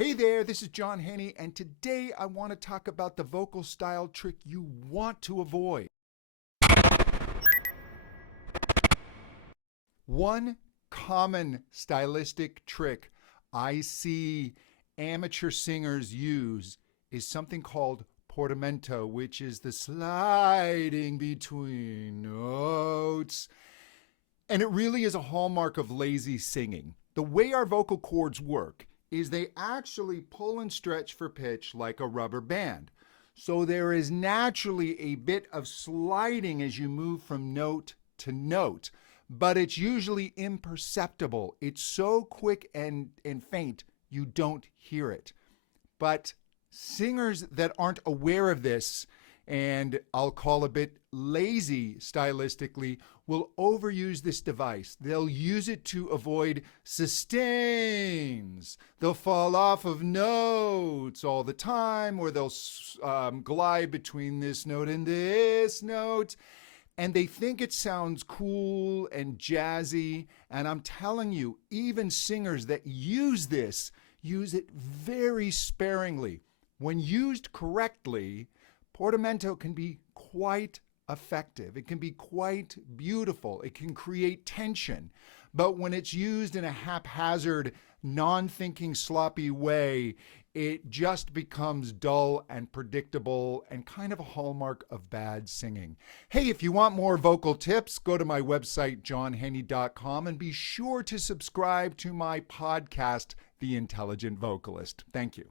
Hey there, this is John Henny, and today I want to talk about the vocal style trick you want to avoid. One common stylistic trick I see amateur singers use is something called portamento, which is the sliding between notes. And it really is a hallmark of lazy singing. The way our vocal cords work is they actually pull and stretch for pitch like a rubber band. So there is naturally a bit of sliding as you move from note to note, but it's usually imperceptible. It's so quick and faint, you don't hear it. But singers that aren't aware of this, and I'll call a bit lazy stylistically, will overuse this device. They'll use it to avoid sustains. They'll fall off of notes all the time, or they'll glide between this note and this note. And they think it sounds cool and jazzy. And I'm telling you, even singers that use this use it very sparingly. When used correctly, portamento can be quite effective. It can be quite beautiful. It can create tension. But when it's used in a haphazard, non-thinking, sloppy way, it just becomes dull and predictable and kind of a hallmark of bad singing. Hey, if you want more vocal tips, go to my website, johnhenny.com, and be sure to subscribe to my podcast, The Intelligent Vocalist. Thank you.